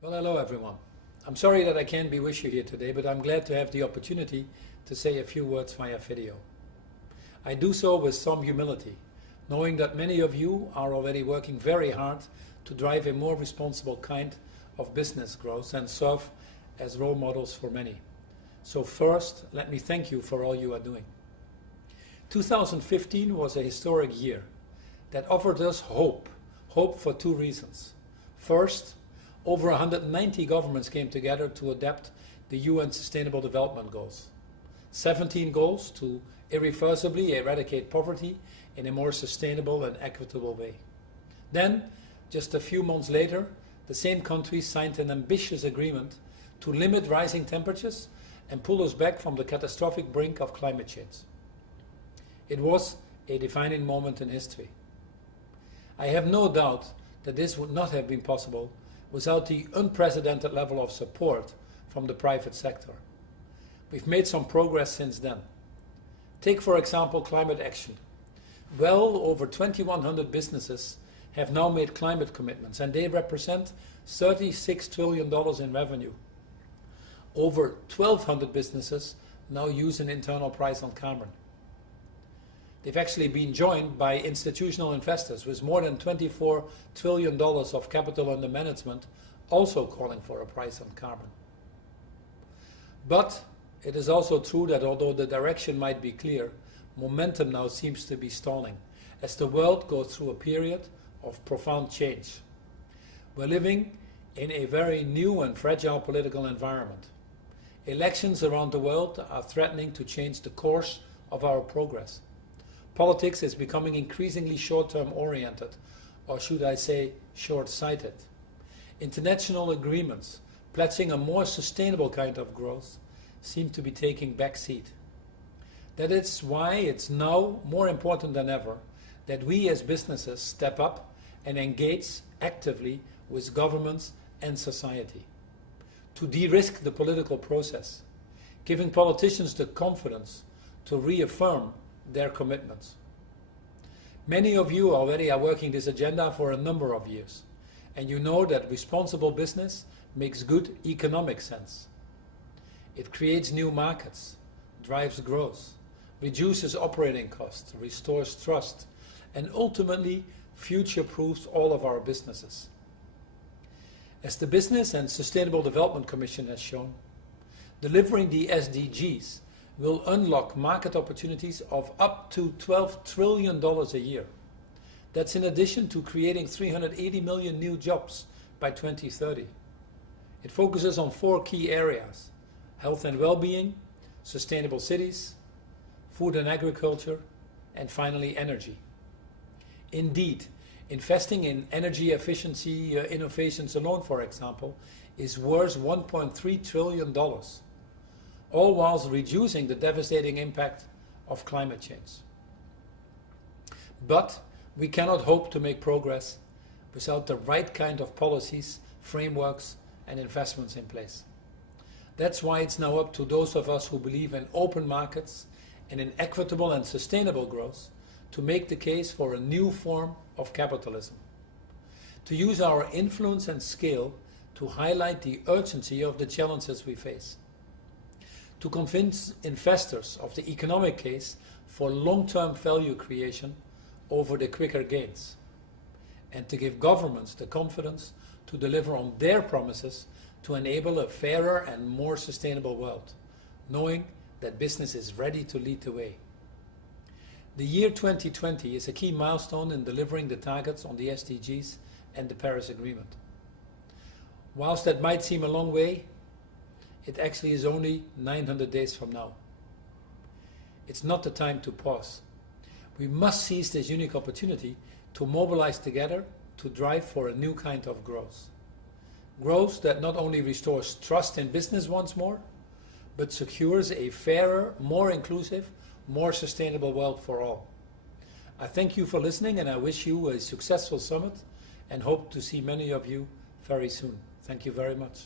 Well, hello everyone. I'm sorry that I can't be with you here today, but I'm glad to have the opportunity to say a few words via video. I do so with some humility, knowing that many of you are already working very hard to drive a more responsible kind of business growth and serve as role models for many. So first, let me thank you for all you are doing. 2015 was a historic year that offered us hope for two reasons. First, over 190 governments came together to adapt the UN Sustainable Development Goals. 17 goals to irreversibly eradicate poverty in a more sustainable and equitable way. Then, just a few months later, the same countries signed an ambitious agreement to limit rising temperatures and pull us back from the catastrophic brink of climate change. It was a defining moment in history. I have no doubt that this would not have been possible without the unprecedented level of support from the private sector. We've made some progress since then. Take, for example, climate action. Well over 2,100 businesses have now made climate commitments, and they represent $36 trillion in revenue. Over 1,200 businesses now use an internal price on carbon. They've actually been joined by institutional investors with more than $24 trillion of capital under management, also calling for a price on carbon. But it is also true that although the direction might be clear, momentum now seems to be stalling as the world goes through a period of profound change. We're living in a very new and fragile political environment. Elections around the world are threatening to change the course of our progress. Politics is becoming increasingly short-term oriented, or should I say short-sighted. International agreements pledging a more sustainable kind of growth seem to be taking backseat. That is why it's now more important than ever that we as businesses step up and engage actively with governments and society to de-risk the political process, giving politicians the confidence to reaffirm their commitments. Many of you already are working this agenda for a number of years, and you know that responsible business makes good economic sense. It creates new markets, drives growth, reduces operating costs, restores trust, and ultimately future-proofs all of our businesses. As the Business and Sustainable Development Commission has shown, delivering the SDGs will unlock market opportunities of up to $12 trillion a year. That's in addition to creating 380 million new jobs by 2030. It focuses on 4 key areas: health and well-being, sustainable cities, food and agriculture, and finally energy. Indeed, investing in energy efficiency innovations alone, for example, is worth $1.3 trillion. All whilst reducing the devastating impact of climate change. But we cannot hope to make progress without the right kind of policies, frameworks, and investments in place. That's why it's now up to those of us who believe in open markets and in equitable and sustainable growth to make the case for a new form of capitalism. To use our influence and scale to highlight the urgency of the challenges we face. To convince investors of the economic case for long-term value creation over the quicker gains, and to give governments the confidence to deliver on their promises to enable a fairer and more sustainable world, knowing that business is ready to lead the way. The year 2020 is a key milestone in delivering the targets on the SDGs and the Paris Agreement. Whilst that might seem a long way, it actually is only 900 days from now. It's not the time to pause. We must seize this unique opportunity to mobilize together to drive for a new kind of growth. Growth that not only restores trust in business once more, but secures a fairer, more inclusive, more sustainable world for all. I thank you for listening, and I wish you a successful summit and hope to see many of you very soon. Thank you very much.